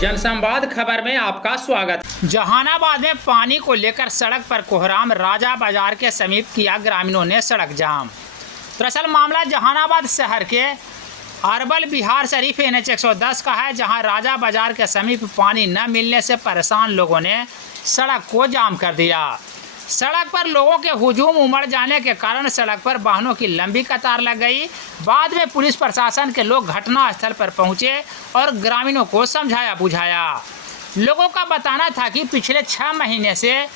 जनसंवाद खबर में आपका स्वागत। जहानाबाद में पानी को लेकर सड़क पर कोहराम, राजा बाजार के समीप किया ग्रामीणों ने सड़क जाम। दरअसल मामला जहानाबाद शहर के अरबल बिहार शरीफ NH 110 का है, जहां राजा बाजार के समीप पानी न मिलने से परेशान लोगों ने सड़क को जाम कर दिया। सड़क पर लोगों के हुजूम उमड़ जाने के कारण सड़क पर वाहनों की लंबी कतार लग गई। बाद में पुलिस प्रशासन के लोग घटनास्थल पर पहुंचे और ग्रामीणों को समझाया बुझाया। लोगों का बताना था कि पिछले 6 महीने से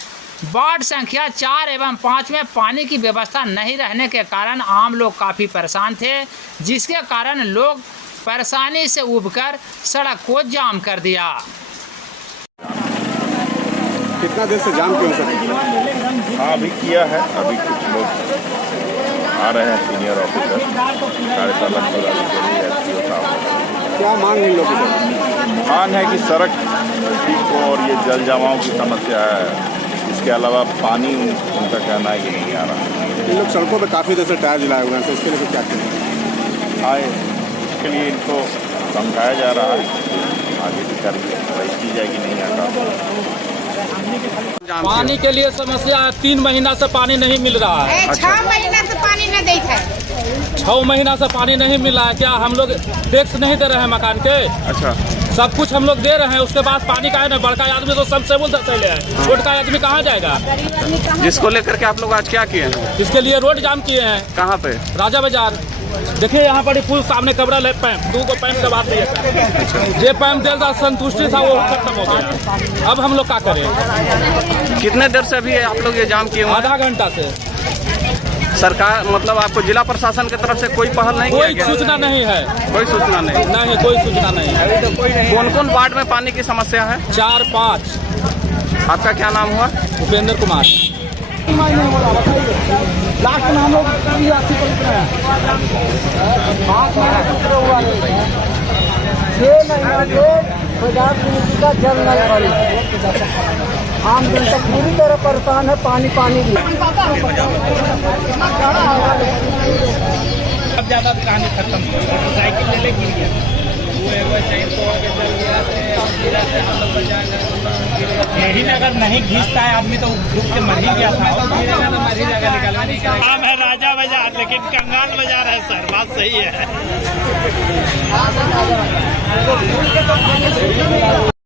वार्ड संख्या 4 एवं 5 में पानी की व्यवस्था नहीं रहने के कारण आम लोग काफ़ी परेशान थे, जिसके कारण लोग परेशानी से उबकर सड़क को जाम कर दिया। कितना देर से जाम क्यों सर? हाँ, अभी किया है। अभी कुछ लोग आ रहे हैं, सीनियर ऑफिसर कार्यशाला क्या मांग है लोगों की? मांग है कि सड़क ठीक हो और ये जल जमाव की समस्या है। इसके अलावा पानी उनका कहना है कि नहीं आ रहा। इन लोग सड़कों पे काफ़ी देर से टायर जलाए हुए हैं, तो इसके लिए क्या करें? आए इसके लिए इनको समझाया जा रहा है, आगे की कार्रवाई की जाएगी। नहीं आता पानी के लिए समस्या है। 3 महीना से पानी नहीं मिल रहा है। 6 महीना से पानी न देता है। 6 महीना से पानी नहीं मिल रहा है। क्या हम लोग टैक्स नहीं दे रहे हैं मकान के? अच्छा, सब कुछ हम लोग दे रहे हैं, उसके बाद पानी का है ना। बड़का आदमी तो सबसे बोल सकते हैं, छोटा आदमी कहाँ जाएगा? जिसको लेकर के आप लोग आज क्या किए हैं? इसके लिए रोड जाम किए हैं। कहाँ पे? राजा बाजार। देखिए यहाँ पर फुल सामने कबरा ले पैंप, 2 को पैंप दबा दिए। जे पैंप दे रहा संतुष्टि था वो खत्म हो गया। अब हम लोग क्या करें? कितने देर से अभी आप लोग ये जाम किए हुए हैं? आधा घंटा से। सरकार मतलब आपको जिला प्रशासन की तरफ से कोई पहल नहीं किया कोई गया? सूचना नहीं है। कोई सूचना नहीं? नहीं, कोई सूचना नहीं है। कौन कौन वार्ड में पानी की समस्या है? 4, 5। आपका क्या नाम हुआ? उपेंद्र कुमार। लास्ट में हम लोग 6 महीना से 50 यूनिट का जल नहीं पड़ी। आम जनता पूरी तरह परेशान है। पानी भी अब ज़्यादा कहानी खत्म हो गई। साइकिल ले गिर गया, यही में अगर नहीं घिसता है आदमी तो डूब के मर ही गया था। और गिरेगा तो मर ही जाएगा, निकालना नहीं करेगा। नाम है राजा बाजार, लेकिन कंगाल बाजार है सर, बात सही है।